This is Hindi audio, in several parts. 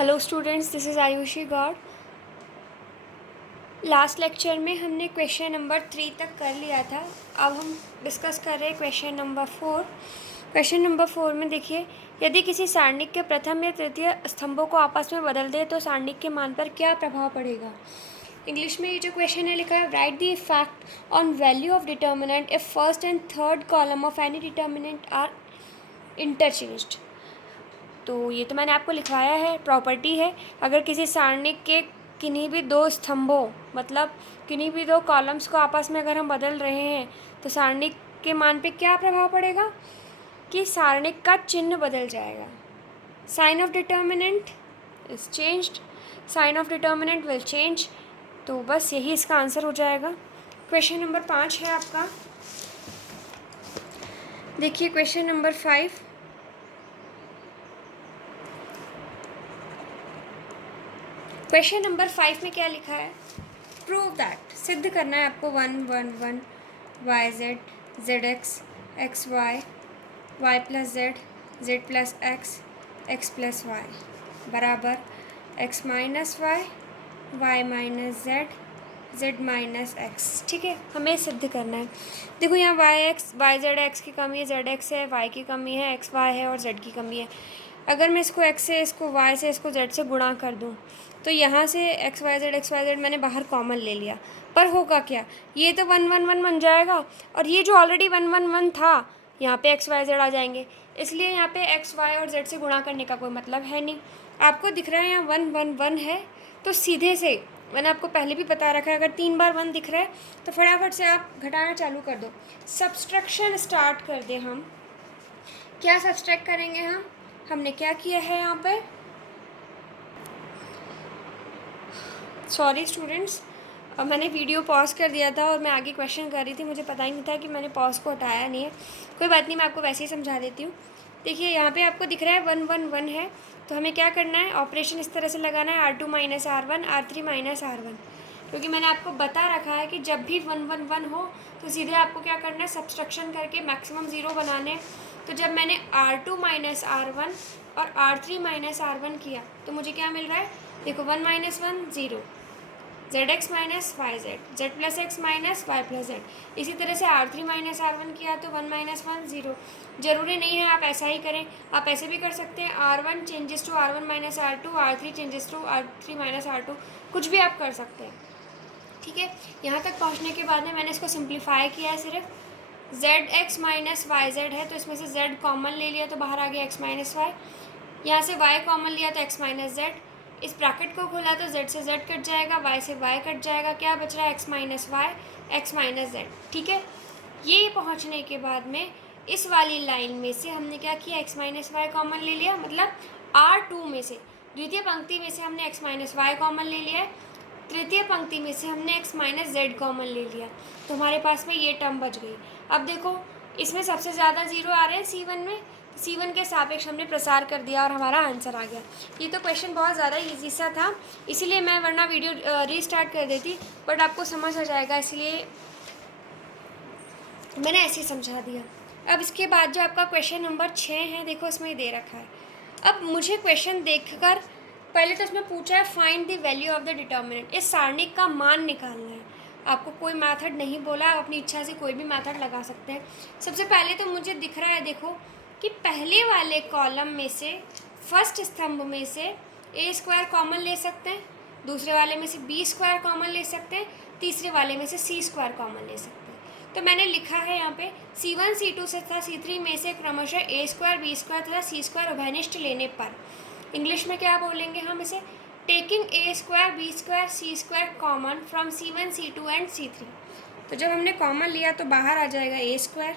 Hello students, this is Ayushi Gaur. Last lecture में हमने क्वेश्चन नंबर 3 तक कर लिया था। अब हम डिस्कस कर रहे हैं क्वेश्चन नंबर 4। क्वेश्चन नंबर 4 में देखिए, यदि किसी सारणिक के प्रथम या तृतीय स्तंभों को आपस में बदल दे तो सारणिक के मान पर क्या प्रभाव पड़ेगा। इंग्लिश में ये जो क्वेश्चन है लिखा है, write the effect on value of determinant if first and third column of any determinant are interchanged. तो ये तो मैंने आपको लिखवाया है, प्रॉपर्टी है। अगर किसी सारणिक के किन्हीं भी दो स्तंभों मतलब किन्हीं भी दो कॉलम्स को आपस में अगर हम बदल रहे हैं तो सारणिक के मान पे क्या प्रभाव पड़ेगा कि सारणिक का चिन्ह बदल जाएगा। Sign of determinant is changed, sign of determinant will change. तो बस यही इसका आंसर हो जाएगा। क्वेश्चन नंबर 5 है आपका। देखिए क्वेश्चन नंबर 5। क्वेश्चन नंबर 5 में क्या लिखा है, प्रूव दैट, सिद्ध करना है आपको 1 1 1 Y Z Z X Y Y plus Z Z plus X plus Y बराबर X minus Y minus Z minus X. ठीक है, हमें सिद्ध करना है। देखो यहाँ वाई जेड एक्स की कमी है, जेड एक्स है, वाई की कमी है, एक्स वाई है और जेड की कमी है। अगर मैं इसको एक्स से, इसको वाई से, इसको जेड से गुणा कर दूँ तो यहाँ से एक्स वाई जेड मैंने बाहर कॉमन ले लिया, पर होगा क्या, ये तो 1 1 1 बन जाएगा और ये जो ऑलरेडी 1 1 1 था यहाँ पे एक्स वाई जेड आ जाएंगे। इसलिए यहाँ पे एक्स वाई और जेड से गुणा करने का कोई मतलब है नहीं। आपको दिख रहा है यहाँ 1 1 1 है, तो सीधे से मैंने आपको पहले भी बता रखा है, अगर 3 बार 1 दिख रहा है तो फटाफट से आप घटाना चालू कर दो। सब्सट्रैक्शन स्टार्ट कर दें हम। क्या सब्सट्रैक्ट करेंगे हम, हमने क्या किया है यहाँ पे, सॉरी स्टूडेंट्स, मैंने वीडियो पॉज कर दिया था और मैं आगे क्वेश्चन कर रही थी, मुझे पता ही नहीं था कि मैंने पॉज को हटाया नहीं है। कोई बात नहीं, मैं आपको वैसे ही समझा देती हूँ। देखिए यहाँ पे आपको दिख रहा है 1 1 1 है, तो हमें क्या करना है, ऑपरेशन इस तरह से लगाना है, R2 minus R1 R3 minus R1, क्योंकि मैंने आपको बता रखा है कि जब भी 1 1 1 हो तो सीधे आपको क्या करना है, सब्सट्रैक्शन करके मैक्सिमम 0 बनाने। तो जब मैंने R2 माइनस R1 और R3 माइनस R1 किया तो मुझे क्या मिल रहा है, देखो 1 minus 1 0, Z X minus Y Z plus X minus Y plus Z. इसी तरह से R3 माइनस R1 किया तो 1 माइनस 1 0। ज़रूरी नहीं है आप ऐसा ही करें, आप ऐसे भी कर सकते हैं, R1 changes to R1 minus R2, R3 changes to R3 minus R2, कुछ भी आप कर सकते हैं। ठीक है, यहाँ तक पहुँचने के बाद में मैंने इसको सिंप्लीफाई किया है, सिर्फ Z X minus Y Z है तो इसमें से जेड कॉमन ले लिया तो बाहर आ गया एक्स माइनस वाई, यहाँ से वाई कॉमन लिया तो एक्स माइनस जेड, इस ब्रैकेट को खोला तो जेड से जेड कट जाएगा, वाई से वाई कट जाएगा, क्या बच रहा है, X minus Y X minus Z. ठीक है, ये पहुँचने के बाद में इस वाली लाइन में से हमने क्या किया, एक्स माइनस वाई कॉमन ले लिया, मतलब R2 में से द्वितीय पंक्ति में से हमने एक्स माइनस वाई कॉमन ले लिया है, तृतीय पंक्ति में से हमने एक्स माइनस जेड कॉमन ले लिया, तो हमारे पास में ये टर्म बच गई। अब देखो इसमें सबसे ज़्यादा 0 आ रहे हैं C1 में, C1 के सापेक्ष हमने प्रसार कर दिया और हमारा आंसर आ गया। ये तो क्वेश्चन बहुत ज़्यादा ईजी सा था, इसीलिए मैं वरना वीडियो रीस्टार्ट कर देती, बट आपको समझ आ जाएगा इसलिए मैंने ऐसे ही समझा दिया। अब इसके बाद जो आपका क्वेश्चन नंबर 6 है, देखो इसमें दे रखा है। अब मुझे क्वेश्चन देखकर पहले तो इसमें पूछा है find the value of the determinant, इस सारणिक का मान निकालना है। आपको कोई मेथड नहीं बोला, आप अपनी इच्छा से कोई भी मेथड लगा सकते हैं। सबसे पहले तो मुझे दिख रहा है देखो कि पहले वाले कॉलम में से फर्स्ट स्तंभ में से ए स्क्वायर कॉमन ले सकते हैं, दूसरे वाले में से बी स्क्वायर कॉमन ले सकते हैं, तीसरे वाले में से सी स्क्वायर कॉमन ले सकते हैं। तो मैंने लिखा है यहाँ पे C1 C2 से तथा C3 में से क्रमशः ए स्क्वायर बी स्क्वायर तथा सी स्क्वायर उभयनिष्ठ लेने पर, इंग्लिश में क्या बोलेंगे हम इसे, taking A square B square C square common from C1 C2 and C3। तो जब हमने कॉमन लिया तो बाहर आ जाएगा ए स्क्वायर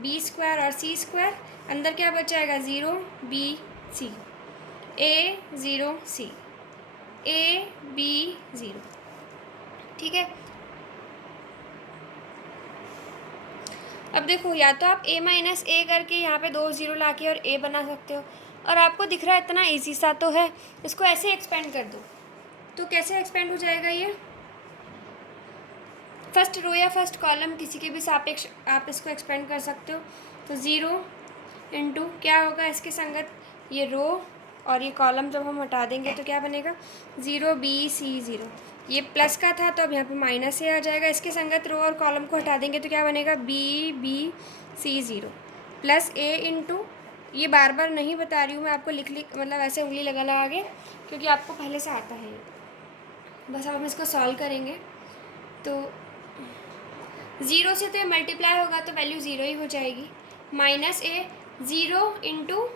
बी स्क्वायर और सी स्क्वायर, अंदर क्या बच जाएगा 0 B C, A 0 C, A B 0। ठीक है, अब देखो या तो आप a माइनस ए करके यहाँ पे 2 0 ला के और a बना सकते हो, और आपको दिख रहा है इतना ईजी सा तो है, इसको ऐसे एक्सपेंड कर दो। तो कैसे एक्सपेंड हो जाएगा ये, फर्स्ट रो या फर्स्ट कॉलम किसी के भी सापेक्ष आप इसको एक्सपेंड कर सकते हो। तो 0 इंटू क्या होगा इसके संगत, ये रो और ये कॉलम जब हम हटा देंगे तो क्या बनेगा 0 B C 0। ये प्लस का था तो अब यहाँ पे माइनस ए आ जाएगा। इसके संगत रो और कॉलम को हटा देंगे तो क्या बनेगा B C 0 प्लस ए इंटू, ये बार बार नहीं बता रही हूँ मैं आपको, लिख मतलब ऐसे उंगली लगा लगा के, क्योंकि आपको पहले से आता है। बस अब हम इसको सॉल्व करेंगे तो 0 से तो ये मल्टीप्लाई होगा तो वैल्यू 0 ही हो जाएगी। माइनस ए 0 इंटू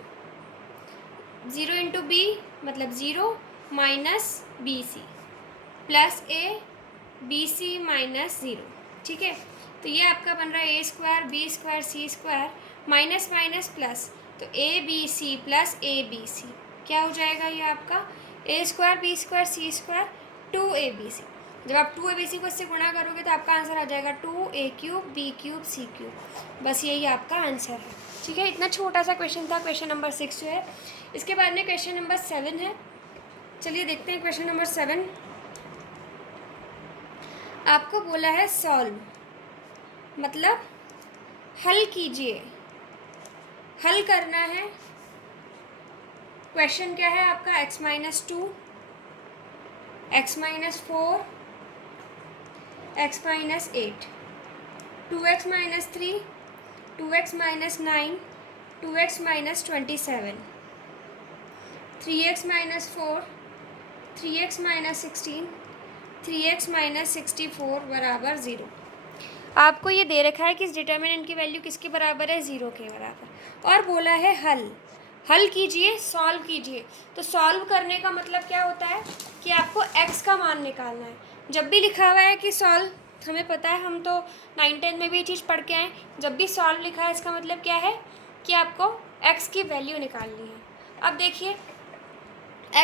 बी मतलब 0 minus B C plus A B C minus 0। ठीक है, तो ये आपका बन रहा है A² B² C² minus minus plus, तो ABC प्लस ABC क्या हो जाएगा ये आपका A² B² C² 2ABC। जब आप 2ABC को इससे गुणा करोगे तो आपका आंसर आ जाएगा 2A³ B³ C³। बस यही आपका आंसर है। ठीक है, इतना छोटा सा क्वेश्चन था, क्वेश्चन नंबर 6 जो है। इसके बाद में क्वेश्चन नंबर 7 है। चलिए देखते हैं क्वेश्चन नंबर 7। आपको बोला है सॉल्व, मतलब हल कीजिए, हल करना है। क्वेश्चन क्या है आपका x - 2 x - 4 x - 8 2x - 3 2x - 9 2x - 27 3x - 4 3x - 16 3x - 64 बराबर 0। आपको ये दे रखा है कि इस डिटर्मिनेंट की वैल्यू किसके बराबर है 0 के बराबर, और बोला है हल, हल कीजिए, सॉल्व कीजिए। तो सॉल्व करने का मतलब क्या होता है कि आपको x का मान निकालना है। जब भी लिखा हुआ है कि सॉल्व, हमें पता है, हम तो 9-10 में भी ये चीज़ पढ़ के आए, जब भी सॉल्व लिखा है इसका मतलब क्या है कि आपको x की वैल्यू निकालनी है। अब देखिए,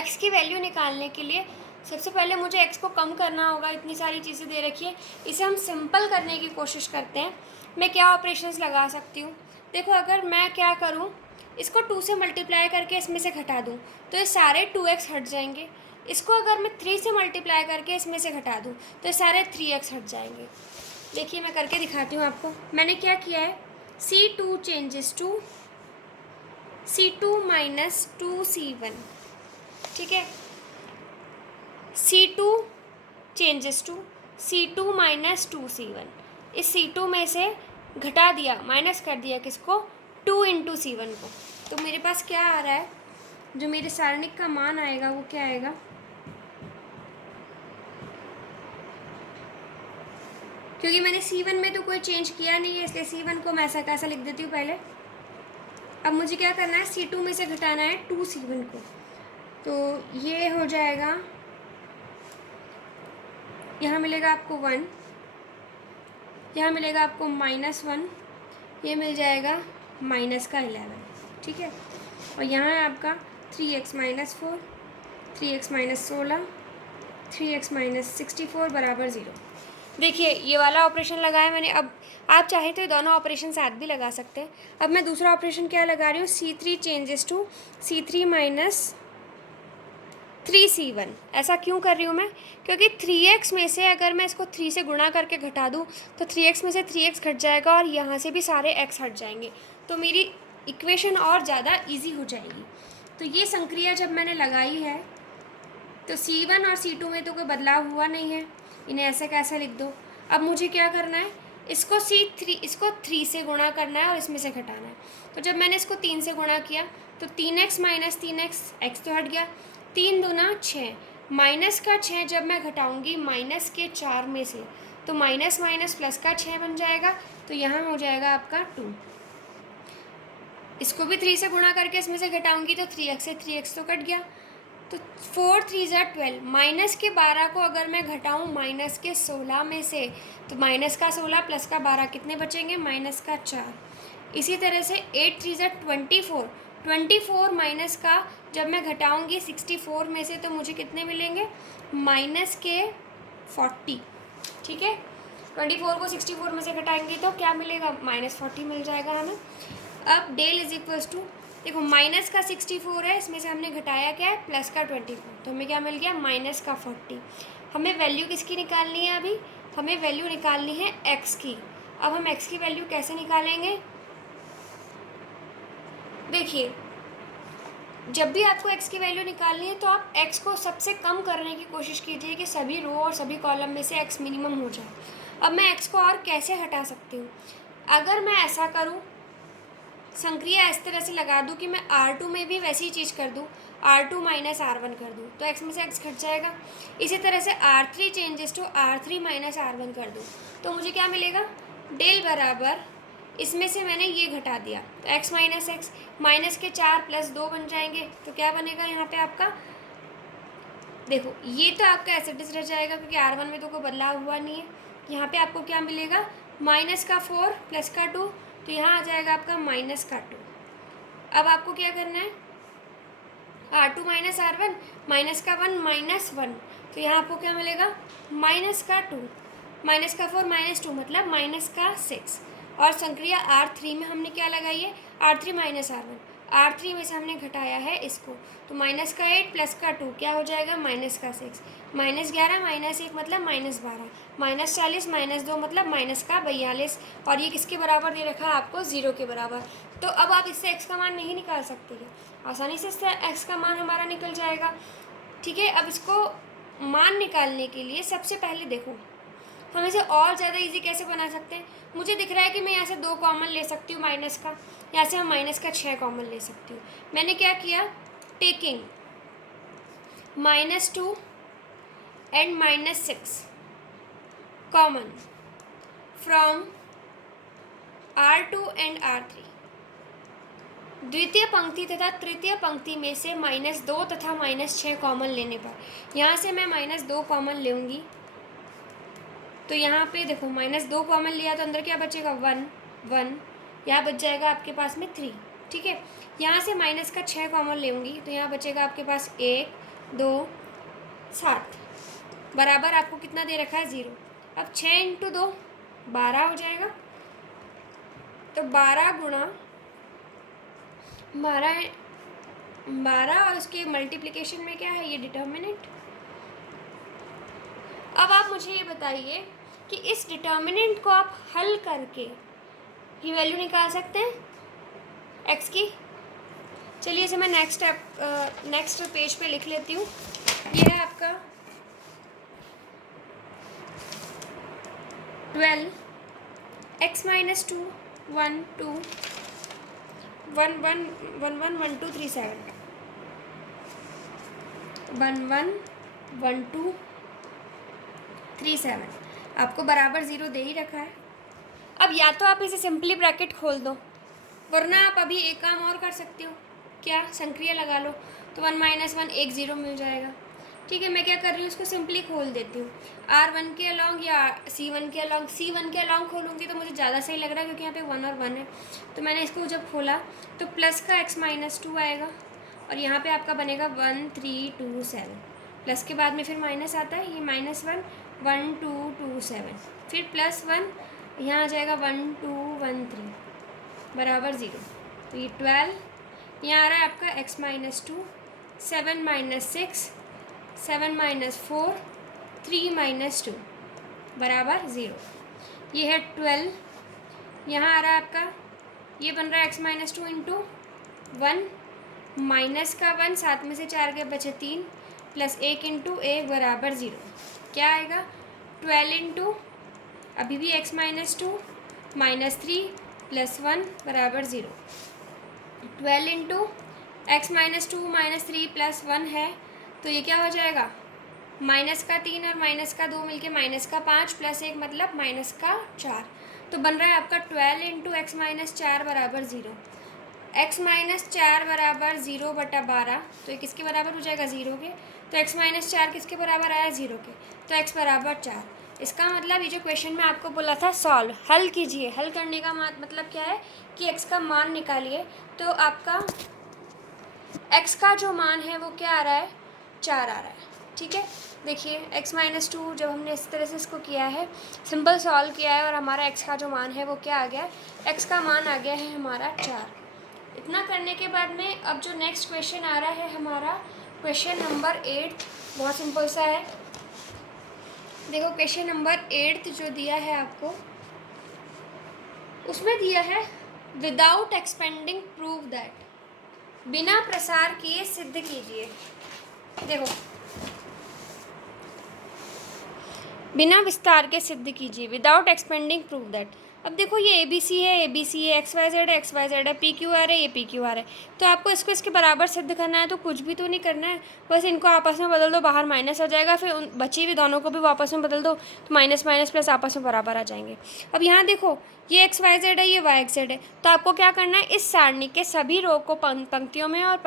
x की वैल्यू निकालने के लिए सबसे पहले मुझे x को कम करना होगा। इतनी सारी चीज़ें दे रखी है, इसे हम सिंपल करने की कोशिश करते हैं। मैं क्या ऑपरेशंस लगा सकती हूँ? देखो, अगर मैं क्या करूँ, इसको 2 से मल्टीप्लाई करके इसमें से घटा दूँ तो ये सारे 2x हट जाएंगे। इसको अगर मैं 3 से मल्टीप्लाई करके इसमें से घटा दूँ तो ये सारे 3x हट जाएंगे। देखिए, मैं करके दिखाती हूँ आपको। मैंने क्या किया है, C2 changes to C2 minus 2C1। ठीक है, C2 changes to C2 minus 2C1। इस C2 में से घटा दिया, माइनस कर दिया किसको, 2 इंटू C1 को। तो मेरे पास क्या आ रहा है, जो मेरे सारणिक का मान आएगा वो क्या आएगा, क्योंकि मैंने C1 में तो कोई चेंज किया नहीं है इसलिए C1 को मैं ऐसा कैसा लिख देती हूँ पहले। अब मुझे क्या करना है, C2 में से घटाना है 2C1 को, तो ये हो जाएगा, यहाँ मिलेगा आपको 1, यहाँ मिलेगा आपको -1, ये मिल जाएगा -11। ठीक है, और यहाँ है आपका 3x - 4 3x - 16 3x - 64 बराबर 0। देखिए, ये वाला ऑपरेशन लगाया मैंने। अब आप चाहे तो ये दोनों ऑपरेशन साथ भी लगा सकते हैं। अब मैं दूसरा ऑपरेशन क्या लगा रही हूँ, C3 changes to C3 minus 3C1। ऐसा क्यों कर रही हूँ मैं, क्योंकि 3x में से अगर मैं इसको 3 से गुणा करके घटा दूँ तो 3x में से 3x घट जाएगा और यहाँ से भी सारे x हट जाएंगे, तो मेरी इक्वेशन और ज़्यादा इजी हो जाएगी। तो ये संक्रिया जब मैंने लगाई है तो C1 और C2 में तो कोई बदलाव हुआ नहीं है, इन्हें ऐसे कैसे लिख दो। अब मुझे क्या करना है, इसको इसको 3 से गुणा करना है और इसमें से घटाना है। तो जब मैंने इसको 3 से गुणा किया तो 3x माइनस 3x, x तो हट गया, 3 दूना 6, माइनस का 6 जब मैं घटाऊंगी माइनस के 4 में से तो माइनस माइनस प्लस का 6 बन जाएगा, तो यहाँ हो जाएगा आपका 2। इसको भी 3 से गुणा करके इसमें से घटाऊंगी तो 3x से 3x तो कट गया, तो 4 3 = 12। माइनस के 12 को अगर मैं घटाऊँ माइनस के 16 में से तो माइनस का 16 प्लस का 12 कितने बचेंगे, माइनस का 4। इसी तरह से 8 3 = 24, 24 माइनस का जब मैं घटाऊंगी 64 में से तो मुझे कितने मिलेंगे, माइनस के 40। ठीक है, 24 को 64 में से घटाएंगे तो क्या मिलेगा, -40 मिल जाएगा हमें। अब डेल इज इक्वल्स टू, देखो माइनस का 64 है, इसमें से हमने घटाया क्या है, प्लस का 24, तो हमें क्या मिल गया, माइनस का 40। हमें वैल्यू किसकी निकालनी है, अभी हमें वैल्यू निकालनी है x की। अब हम x की वैल्यू कैसे निकालेंगे, देखिए जब भी आपको x की वैल्यू निकालनी है तो आप x को सबसे कम करने की कोशिश कीजिए कि सभी रो और सभी कॉलम में से x मिनिमम हो जाए। अब मैं x को और कैसे हटा सकती हूँ? अगर मैं ऐसा करूँ, संक्रिया इस तरह से लगा दूँ कि मैं R2 में भी वैसी ही चीज़ कर दूँ, R2 माइनस R1 कर दूँ, तो x में से x घट जाएगा। इसी तरह से R3 changes to R3 minus R1 कर दूँ, तो मुझे क्या मिलेगा? डेल बराबर इसमें से मैंने ये घटा दिया, तो x माइनस एक्स, माइनस के 4 प्लस 2 बन जाएंगे, तो क्या बनेगा यहाँ पे आपका? देखो ये तो आपका एज इट इज रह जाएगा क्योंकि R1 में तो कोई बदलाव हुआ नहीं है। यहाँ पे आपको क्या मिलेगा? माइनस का 4 प्लस का 2, तो यहाँ आ जाएगा आपका माइनस का 2। अब आपको क्या करना है? R2 माइनस R1, माइनस का 1 माइनस 1, तो यहाँ आपको क्या मिलेगा? माइनस का 2, माइनस का 4 माइनस 2 मतलब माइनस का 6। और संक्रिया R3 में हमने क्या लगाई है? R3 माइनस R1, R3 में से हमने घटाया है इसको, तो माइनस का 8 प्लस का 2 क्या हो जाएगा? माइनस का 6, माइनस 11 माइनस 1 मतलब माइनस 12, माइनस 40 माइनस 2 मतलब माइनस का 42, और ये किसके बराबर दे रखा है आपको? 0 के बराबर। तो अब आप इससे x का मान नहीं निकाल सकते हैं, आसानी से इससे x का मान हमारा निकल जाएगा। ठीक है, अब इसको मान निकालने के लिए सबसे पहले देखो हम इसे और ज़्यादा इजी कैसे बना सकते हैं। मुझे दिख रहा है कि मैं यहाँ से 2 कॉमन ले सकती हूँ माइनस का, यहाँ से हम माइनस का 6 कॉमन ले सकती हूँ। मैंने क्या किया? Taking -2 and -6 common from R2 and R3, द्वितीय पंक्ति तथा तृतीय पंक्ति में से -2 तथा -6 कॉमन लेने पर यहाँ से मैं -2 कॉमन लूँगी, तो यहाँ पे देखो -2 कॉमन लिया तो अंदर क्या बचेगा? 1 1, यहाँ बच जाएगा आपके पास में 3। ठीक है, यहाँ से माइनस का 6 कॉमन लूँगी तो यहाँ बचेगा आपके पास 1 2 7, बराबर आपको कितना दे रखा है? 0। अब 6 इंटू 2 12 हो जाएगा, तो 12 गुणा 12 और उसके मल्टीप्लिकेशन में क्या है? ये डिटर्मिनेंट। अब आप मुझे ये बताइए कि इस डिटर्मिनेंट को आप हल करके ये वैल्यू निकाल सकते हैं x की। चलिए इसे मैं नेक्स्ट पेज पे लिख लेती हूँ। ये है आपका 12 x माइनस 2 1 2 1 1 1 1 1 2 3 7 1 1 1 2 3 7, आपको बराबर 0 दे ही रखा है। अब या तो आप इसे सिंपली ब्रैकेट खोल दो, वरना आप अभी एक काम और कर सकते हो। क्या? संक्रिया लगा लो, तो 1 माइनस 1 1 0 मिल जाएगा। ठीक है, मैं क्या कर रही हूँ? इसको सिंपली खोल देती हूँ R1 के अलॉन्ग या C1 के अलॉन्ग। C1 के अलॉन्ग खोलूँगी तो मुझे ज़्यादा सही लग रहा है क्योंकि यहाँ पे 1 और 1 है। तो मैंने इसको जब खोला तो प्लस का x माइनस 2 आएगा और यहाँ पे आपका बनेगा 1 3 2 7, प्लस के बाद में फिर माइनस आता है, ये -1 1 2 2 7, फिर +1 यहाँ आ जाएगा 1 2 1 3 बराबर 0। तो ये 12 यहाँ आ रहा है आपका x minus 2 7 minus 6 7 minus 4 3 minus 2 बराबर 0। ये है 12, यहाँ आ रहा है आपका, ये बन रहा है x माइनस 2 इंटू 1 माइनस का 1, 7 में से 4 के बचे 3 प्लस 1 इंटू 1 बराबर 0। क्या आएगा? 12 इंटू अभी भी x माइनस 2 -3 प्लस 1 बराबर 0। 12 इंटू एक्स माइनस 2 -3 प्लस 1 है, तो ये क्या हो जाएगा? माइनस का 3 और माइनस का 2 मिलके माइनस का 5 प्लस 1 मतलब माइनस का 4। तो बन रहा है आपका 12 इंटू एक्स माइनस 4 बराबर 0। एक्स माइनस 4 बराबर 0 बटा 12, तो ये किसके बराबर हो जाएगा? 0 के। तो एक्स माइनस 4 किसके बराबर आया? 0 के। तो एक्स बराबर 4। इसका मतलब ये जो क्वेश्चन में आपको बोला था सॉल्व, हल कीजिए, हल करने का मतलब क्या है कि एक्स का मान निकालिए। तो आपका एक्स का जो मान है वो क्या आ रहा है? 4 आ रहा है। ठीक है, देखिए एक्स माइनस 2 जब हमने इस तरह से इसको किया है, सिंपल सॉल्व किया है और हमारा एक्स का जो मान है वो क्या आ गया? एक्स का मान आ गया है हमारा 4। इतना करने के बाद में अब जो नेक्स्ट क्वेश्चन आ रहा है हमारा क्वेश्चन नंबर 8, बहुत सिंपल सा है। देखो क्वेश्चन नंबर 8 जो दिया है आपको, उसमें दिया है विदाउट एक्सपेंडिंग प्रूव दैट। बिना प्रसार किए सिद्ध कीजिए। देखो, बिना विस्तार के सिद्ध कीजिए, विदाउट एक्सपेंडिंग प्रूव दैट। अब देखो ये ए बी सी है, ए बी सी है, एक्स वाई जेड है, एक्स वाई जेड है, पी क्यू आर है, ये पी क्यू आर है। तो आपको इसको इसके बराबर सिद्ध करना है, तो कुछ भी तो नहीं करना है, बस इनको आपस में बदल दो, बाहर माइनस आ जाएगा, फिर उन बची हुई दोनों को भी वापस में बदल दो, तो माइनस माइनस प्लस आपस में बराबर आ जाएंगे। अब यहाँ देखो, ये एक्स वाई जेड है, ये वाई एक्स जेड है, तो आपको क्या करना है, इस सारणी के सभी रो को पंक्तियों में और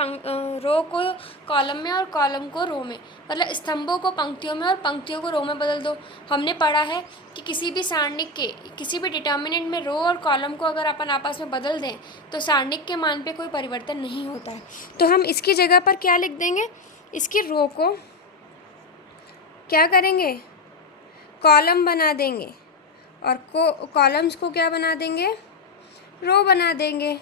रो को कॉलम में और कॉलम को रो में, मतलब स्तंभों को पंक्तियों में और पंक्तियों को रो में बदल दो। हमने पढ़ा है कि किसी भी सारणिक के किसी भी डिटर्मिनेंट में रो और कॉलम को अगर अपन आपस में बदल दें तो सारणिक के मान पे कोई परिवर्तन नहीं होता है। तो हम इसकी जगह पर क्या लिख देंगे, इसकी रो को क्या करेंगे, कॉलम बना देंगे, और कॉलम्स को क्या बना देंगे, रो बना देंगे।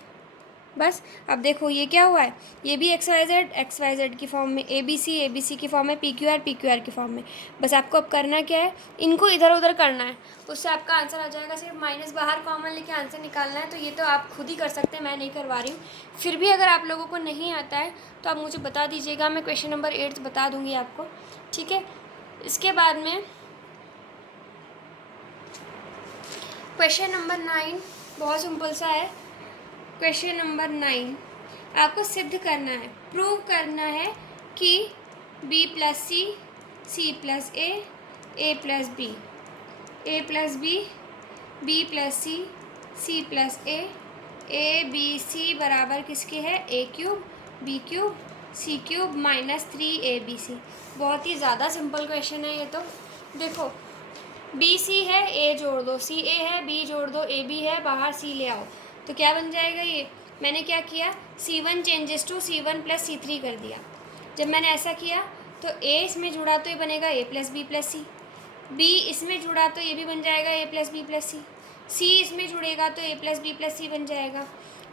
बस अब देखो ये क्या हुआ है, ये भी एक्स वाई जेड की फॉर्म में, ए बी सी की फॉर्म में, पी क्यू आर की फॉर्म में। बस आपको अब करना क्या है, इनको इधर उधर करना है, उससे आपका आंसर आ जाएगा। सिर्फ माइनस बाहर कॉमन लेके आंसर निकालना है। तो ये तो आप खुद ही कर सकते हैं, मैं नहीं करवा रही हूँ। फिर भी अगर आप लोगों को नहीं आता है तो आप मुझे बता दीजिएगा, मैं क्वेश्चन नंबर 8 बता दूँगी आपको, ठीक है। इसके बाद में क्वेश्चन नंबर 9 बहुत सिंपल सा है। क्वेश्चन नंबर 9 आपको सिद्ध करना है, प्रूव करना है कि b plus C plus A plus B, A plus B plus C plus A B C बराबर किसके है, A cube B cube C cube minus 3abc। बहुत ही ज़्यादा सिंपल क्वेश्चन है ये तो। देखो बी सी है, ए जोड़ दो, सी ए है, बी जोड़ दो, ए बी है, बाहर सी ले आओ, तो क्या बन जाएगा ये। मैंने क्या किया, C1 changes to C1 plus C3 कर दिया। जब मैंने ऐसा किया तो ए इसमें जुड़ा तो ये बनेगा A plus B plus C, B इसमें जुड़ा तो ये भी बन जाएगा A plus B plus C इसमें जुड़ेगा तो A plus B plus C बन जाएगा।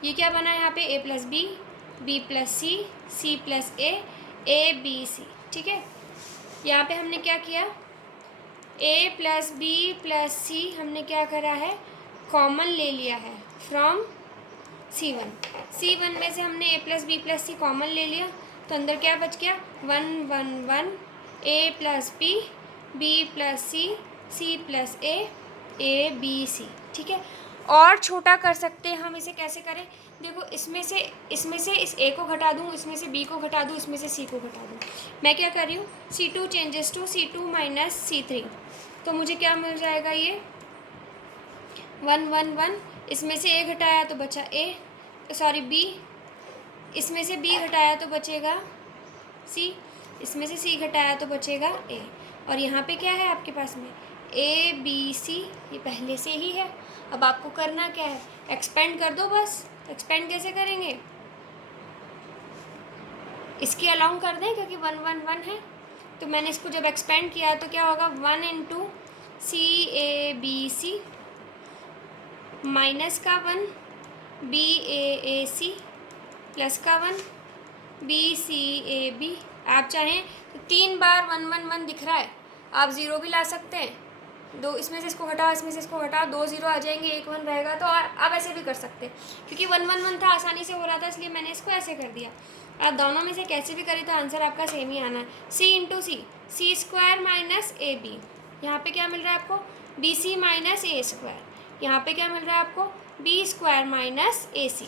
ये क्या बना यहाँ पे, A plus B plus C plus A B C, ठीक है। यहाँ पे हमने क्या किया, A plus B plus C हमने क्या करा है, कॉमन ले लिया है फ्रॉम C1 में से हमने A plus B plus C common ले लिया, तो अंदर क्या बच गया, 1 A plus B plus C plus A B C, ठीक है। और छोटा कर सकते हैं हम, इसे कैसे करें, देखो इसमें से इस ए को घटा दूँ, इसमें से बी को घटा दूँ, इसमें से सी को घटा दूँ। मैं क्या कर रही हूँ, C2 changes to C2 minus C3, तो मुझे क्या मिल जाएगा, ये 1 इसमें से ए घटाया तो बचा बी, इसमें से बी घटाया तो बचेगा सी, इसमें से सी घटाया तो बचेगा ए, और यहाँ पे क्या है आपके पास में, ए बी सी, ये पहले से ही है। अब आपको करना क्या है, एक्सपेंड कर दो बस। एक्सपेंड कैसे करेंगे, इसके अलाउंग कर दें क्योंकि 1 है, तो मैंने इसको जब एक्सपेंड किया तो क्या होगा, 1 इंटू CABC माइनस का 1 BAAC प्लस का 1 BCAB। आप चाहें तो 3 बार 1 दिख रहा है, आप ज़ीरो भी ला सकते हैं, दो इसमें से इसको घटाओ, इसमें से इसको घटाओ, 2 ज़ीरो आ जाएंगे, 1 1 रहेगा, तो आप ऐसे भी कर सकते हैं। क्योंकि 1 था, आसानी से हो रहा था, इसलिए मैंने इसको ऐसे कर दिया। आप दोनों में से कैसे भी करें तो आंसर आपका सेम ही आना है, C इंटू सी स्क्वायर माइनस AB। यहाँ पे क्या मिल रहा है आपको, BC माइनस A स्क्वायर, यहाँ पे क्या मिल रहा है आपको, B स्क्वायर माइनस AC।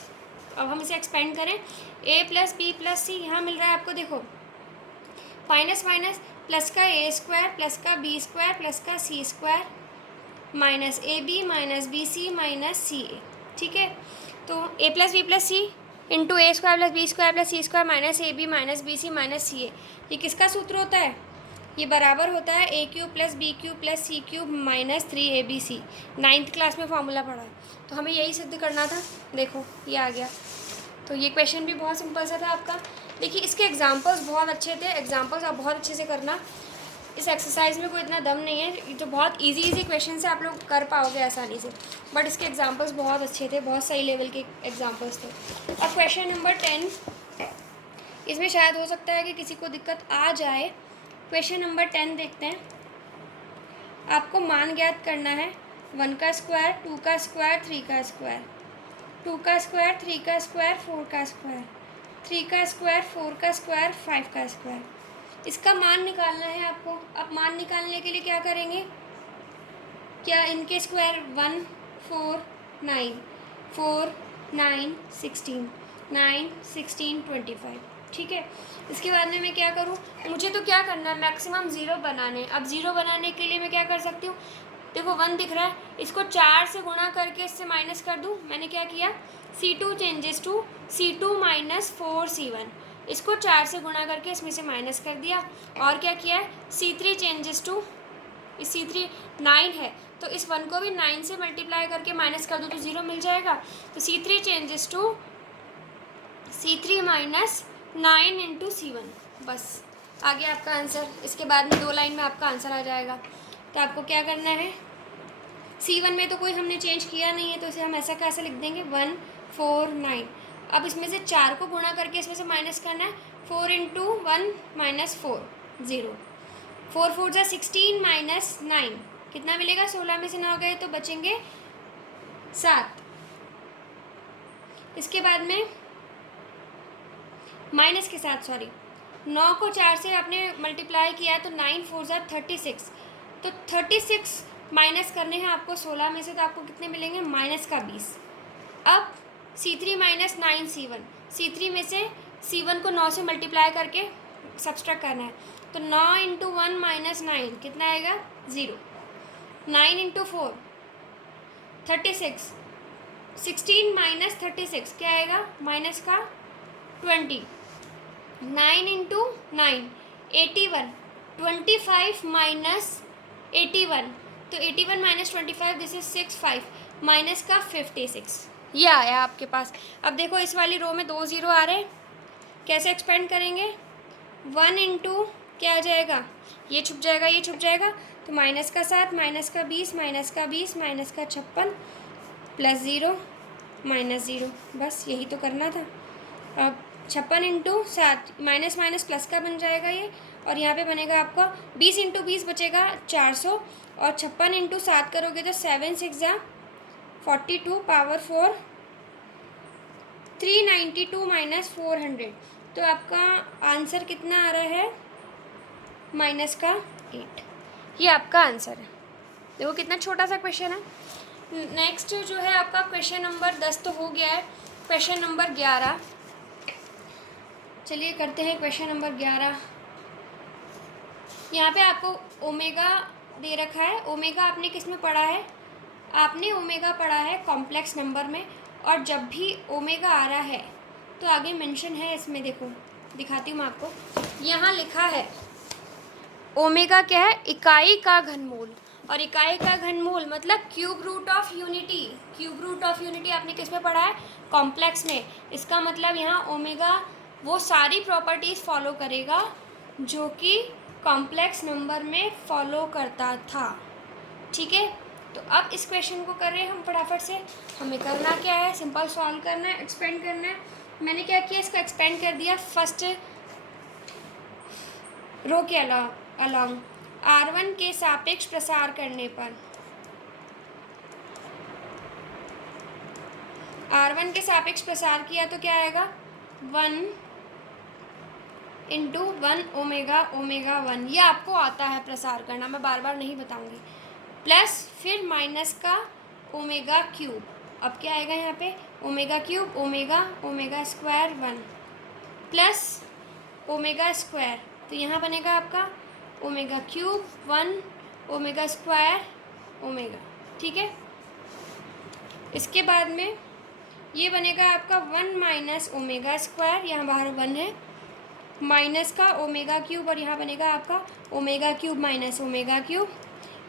अब हम इसे एक्सपेंड करें, A प्लस बी प्लस सी, यहाँ मिल रहा है आपको, देखो माइनस माइनस प्लस का ए स्क्वायर प्लस का बी स्क्वायर प्लस का C square minus A B minus B C minus C A, ठीक है। तो A plus B plus C into A square plus B square plus C square minus A B minus B C minus C A, ये किसका सूत्र होता है, ये बराबर होता है A cube plus B cube plus C cube minus 3ABC। 9th class में फॉर्मूला पढ़ा है, तो हमें यही सिद्ध करना था। देखो ये आ गया। तो ये क्वेश्चन भी बहुत सिंपल सा था आपका। देखिए इसके एग्जांपल्स बहुत अच्छे थे, एग्जांपल्स आप बहुत अच्छे से करना। इस एक्सरसाइज में कोई इतना दम नहीं है, जो बहुत इजी क्वेश्चन से आप लोग कर पाओगे आसानी से, बट इसके एग्जांपल्स बहुत अच्छे थे, बहुत सही लेवल के एग्जांपल्स थे। अब क्वेश्चन नंबर 10, इसमें शायद हो सकता है कि किसी को दिक्कत आ जाए। क्वेश्चन नंबर 10 देखते हैं। आपको मान ज्ञात करना है 1 का स्क्वायर, 2 का स्क्वायर, 3 का स्क्वायर, 2 का स्क्वायर, 3 का स्क्वायर, 4 का स्क्वायर, 3 का स्क्वायर, 4 का स्क्वायर, 5 का स्क्वायर। इसका मान निकालना है आपको। अब मान निकालने के लिए क्या करेंगे, क्या इनके स्क्वायर 1 4 9, 4 9 16, 9 16 25, ठीक है। इसके बाद में मैं क्या करूँ, मुझे तो क्या करना है, मैक्सिमम ज़ीरो बनाने। अब ज़ीरो बनाने के लिए मैं क्या कर सकती हूँ, देखो 1 दिख रहा है, इसको 4 से गुणा करके इससे माइनस कर दूँ। मैंने क्या किया, C2 changes to C2 minus 4C1, इसको 4 से गुणा करके इसमें से माइनस कर दिया। और क्या किया है, C3 चेंजेस टू, इस C3 9 है तो इस 1 को भी 9 से मल्टीप्लाई करके माइनस कर दो तो 0 मिल जाएगा। तो C3 changes to C3 minus 9 into C1, बस आ गया आपका आंसर। इसके बाद में 2 लाइन में आपका आंसर आ जाएगा। तो आपको क्या करना है, C1 में तो कोई हमने चेंज किया नहीं है तो इसे हम ऐसा कैसे लिख देंगे, 1 4 9। अब इसमें से 4 को गुणा करके इसमें से माइनस करना है, 4 इंटू 1 माइनस 4 0, 4 4 जा 16 माइनस 9 कितना मिलेगा, 16 में से 9 गए तो बचेंगे 7। इसके बाद में माइनस के साथ, सॉरी, 9 को 4 से आपने मल्टीप्लाई किया है तो 9 4 जा 36, तो 36 माइनस करने हैं आपको 16 में से, तो आपको कितने मिलेंगे, माइनस का 20। अब C3 माइनस 9 C1, C3 में से C1 को 9 से मल्टीप्लाई करके सब्सट्रैक्ट करना है, तो 9 इंटू 1 माइनस 9 कितना आएगा, 0। 9 इंटू 4 36, 16 माइनस 36 क्या आएगा, माइनस का 20। 9 इंटू 9 81, 25 माइनस 81, तो 81 माइनस 25 दिस इज 65, माइनस का 56, ये आया आपके पास। अब देखो इस वाली रो में 2 0 आ रहे हैं, कैसे एक्सपेंड करेंगे, 1 इंटू क्या आ जाएगा, ये छुप जाएगा, ये छुप जाएगा, तो माइनस का 7, माइनस का 20, माइनस का 20, माइनस का 56, प्लस 0 माइनस 0, बस यही तो करना था। अब 56 इंटू 7, माइनस माइनस प्लस का बन जाएगा ये, और यहाँ पे बनेगा आपका 20 इंटू 20 बचेगा 400, और 56 इंटू 7 करोगे तो 7 6 जा 42 पावर 4 392 माइनस 400, तो आपका आंसर कितना आ रहा है, माइनस का 8। ये आपका आंसर है। देखो कितना छोटा सा क्वेश्चन है। नेक्स्ट जो है आपका क्वेश्चन नंबर 10 तो हो गया है, क्वेश्चन नंबर 11, चलिए करते हैं क्वेश्चन नंबर 11। यहाँ पे आपको ओमेगा दे रखा है। ओमेगा आपने किस में पढ़ा है, आपने ओमेगा पढ़ा है कॉम्प्लेक्स नंबर में, और जब भी ओमेगा आ रहा है तो आगे मेंशन है इसमें, देखो दिखाती हूँ मैं आपको, यहाँ लिखा है ओमेगा क्या है, इकाई का घनमूल, और इकाई का घनमूल मतलब cube root of unity. Cube root of unity आपने किस में पढ़ा है, कॉम्प्लेक्स में। इसका मतलब यहाँ ओमेगा वो सारी प्रॉपर्टीज़ फॉलो करेगा जो कि कॉम्प्लेक्स नंबर में फॉलो करता था, ठीक है। तो अब इस क्वेश्चन को कर रहे हैं हम फटाफट से। हमें करना क्या है, सिंपल सॉल्व करना है, एक्सपेंड करना है। मैंने क्या किया, इसको एक्सपेंड कर दिया फर्स्ट रो के अलॉन्ग R1 के सापेक्ष प्रसार करने पर, R1 के सापेक्ष प्रसार किया तो क्या आएगा, 1 इंटू 1 ओमेगा ओमेगा 1, ये आपको आता है प्रसार करना, मैं बार बार नहीं बताऊंगी, प्लस फिर माइनस का ओमेगा क्यूब। अब क्या आएगा यहाँ पे, omega cube omega omega square 1 plus omega square, तो यहाँ बनेगा आपका omega cube 1 omega square omega, ठीक है। इसके बाद में ये बनेगा आपका 1 माइनस ओमेगा स्क्वायर, यहाँ बाहर 1 है, माइनस का ओमेगा क्यूब, और यहाँ बनेगा आपका omega cube minus omega cube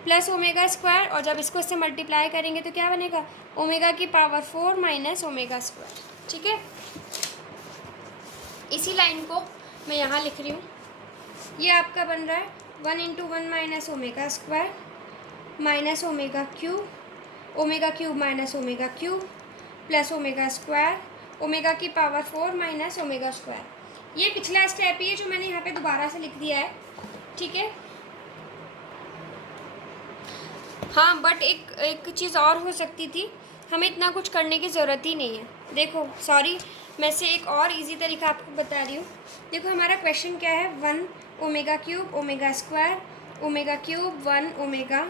plus omega square, और जब इसको इससे मल्टीप्लाई करेंगे तो क्या बनेगा, ओमेगा की पावर 4 माइनस ओमेगा स्क्वायर, ठीक है। इसी लाइन को मैं यहाँ लिख रही हूँ, ये आपका बन रहा है 1 into 1 minus omega square minus omega cube minus omega cube plus omega square, omega की पावर 4 माइनस ओमेगा स्क्वायर। ये पिछला स्टेप ही है जो मैंने यहाँ पे दोबारा से लिख दिया है, ठीक है। हाँ बट एक चीज़ और हो सकती थी, हमें इतना कुछ करने की ज़रूरत ही नहीं है। देखो सॉरी, मैं से एक और इजी तरीका आपको बता रही हूँ। देखो हमारा क्वेश्चन क्या है, 1 omega cube omega square omega cube 1 omega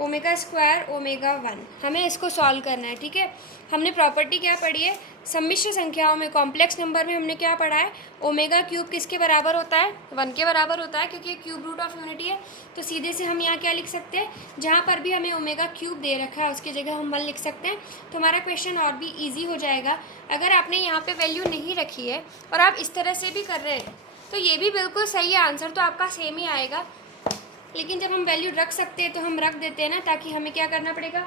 omega square omega 1, हमें इसको सॉल्व करना है। ठीक है, हमने प्रॉपर्टी क्या पढ़ी है, सम्मिश्र संख्याओं में कॉम्प्लेक्स नंबर में हमने क्या पढ़ा है, ओमेगा क्यूब किसके बराबर होता है, 1 के बराबर होता है, क्योंकि क्यूब रूट ऑफ यूनिटी है। तो सीधे से हम यहाँ क्या लिख सकते हैं, जहाँ पर भी हमें ओमेगा क्यूब दे रखा है उसकी जगह हम 1 लिख सकते हैं। तो हमारा क्वेश्चन और भी ईजी हो जाएगा। अगर आपने यहाँ पर वैल्यू नहीं रखी है और आप इस तरह से भी कर रहे हैं तो ये भी बिल्कुल सही है, आंसर तो आपका सेम ही आएगा। लेकिन जब हम वैल्यू रख सकते हैं तो हम रख देते हैं ना, ताकि हमें क्या करना पड़ेगा,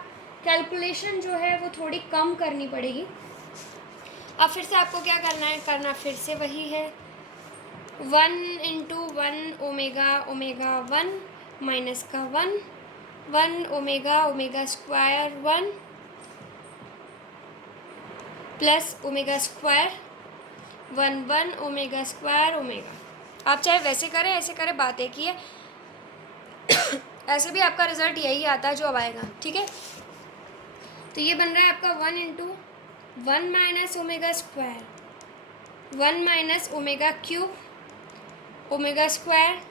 कैलकुलेशन जो है वो थोड़ी कम करनी पड़ेगी। अब फिर से आपको क्या करना है, करना फिर से वही है, 1 इंटू 1 ओमेगा ओमेगा 1 माइनस का 1 omega omega square 1 plus omega square 1 omega square omega. आप चाहे वैसे करें ऐसे करें, बात एक ही है। ऐसे भी आपका रिजल्ट यही आता है जो अब आएगा। ठीक है, तो ये बन रहा है आपका 1 into 1 minus omega square 1 minus omega cube omega square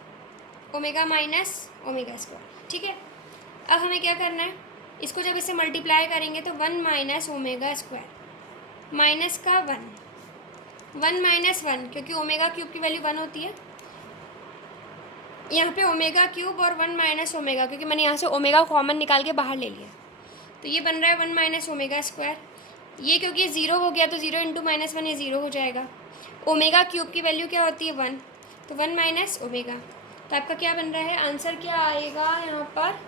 omega minus omega square. ठीक है, अब हमें क्या करना है, इसको जब इससे मल्टीप्लाई करेंगे तो 1 माइनस ओमेगा स्क्वायर माइनस का 1 माइनस 1, क्योंकि ओमेगा क्यूब की वैल्यू 1 होती है। यहाँ पे ओमेगा क्यूब और 1 माइनस ओमेगा, क्योंकि मैंने यहाँ से ओमेगा कॉमन निकाल के बाहर ले लिया, तो ये बन रहा है 1 माइनस ओमेगा स्क्वायर। ये क्योंकि 0 हो गया तो 0 इंटू माइनस 1 ये 0 हो जाएगा। ओमेगा क्यूब की वैल्यू क्या होती है 1, तो 1 माइनस ओमेगा। तो आपका क्या बन रहा है, आंसर क्या आएगा यहाँ पर।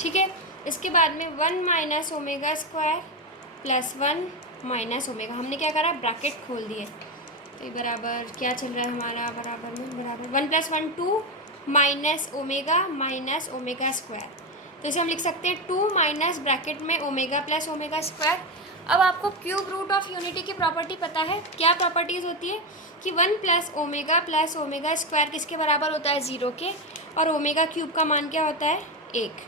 ठीक है, इसके बाद में 1 minus omega square plus 1 minus omega, हमने क्या करा, ब्रैकेट खोल दिए। तो ये बराबर क्या चल रहा है हमारा, बराबर में बराबर 1 प्लस 1 2 माइनस ओमेगा स्क्वायर। तो इसे हम लिख सकते हैं 2 माइनस ब्रैकेट में ओमेगा प्लस ओमेगा स्क्वायर। अब आपको क्यूब रूट ऑफ यूनिटी की प्रॉपर्टी पता है, क्या प्रॉपर्टीज़ होती है कि 1 प्लस ओमेगा स्क्वायर किसके बराबर होता है, 0 के, और ओमेगा क्यूब का मान क्या होता है, 1।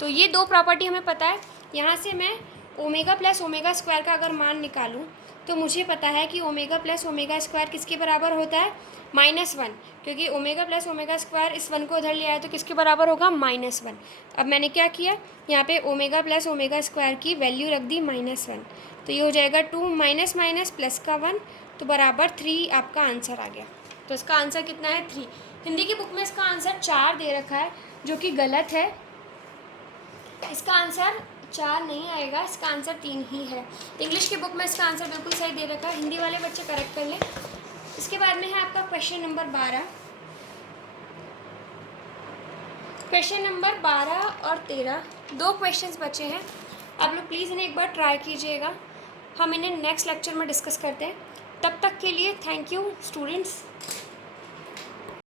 तो ये दो प्रॉपर्टी हमें पता है। यहाँ से मैं ओमेगा प्लस ओमेगा स्क्वायर का अगर मान निकालूँ तो मुझे पता है कि ओमेगा प्लस ओमेगा स्क्वायर किसके बराबर होता है, -1, क्योंकि ओमेगा प्लस ओमेगा स्क्वायर इस 1 को उधर ले आया तो किसके बराबर होगा, -1। अब मैंने क्या किया, यहाँ पे ओमेगा प्लस ओमेगा स्क्वायर की वैल्यू रख दी -1, तो ये हो जाएगा 2 माइनस माइनस प्लस का 1, तो बराबर 3 आपका आंसर आ गया। तो इसका आंसर कितना है, 3। हिंदी की बुक में इसका आंसर 4 दे रखा है, जो कि गलत है। इसका आंसर 4 नहीं आएगा, इसका आंसर 3 ही है। इंग्लिश की बुक में इसका आंसर बिल्कुल सही दे रखा है, हिंदी वाले बच्चे करेक्ट कर लें। इसके बाद में है आपका क्वेश्चन नंबर 12। क्वेश्चन नंबर 12 और 13 दो क्वेश्चंस बचे हैं। आप लोग प्लीज़ इन्हें एक बार ट्राई कीजिएगा, हम इन्हें नेक्स्ट लेक्चर में डिस्कस करते हैं। तब तक के लिए थैंक यू स्टूडेंट्स।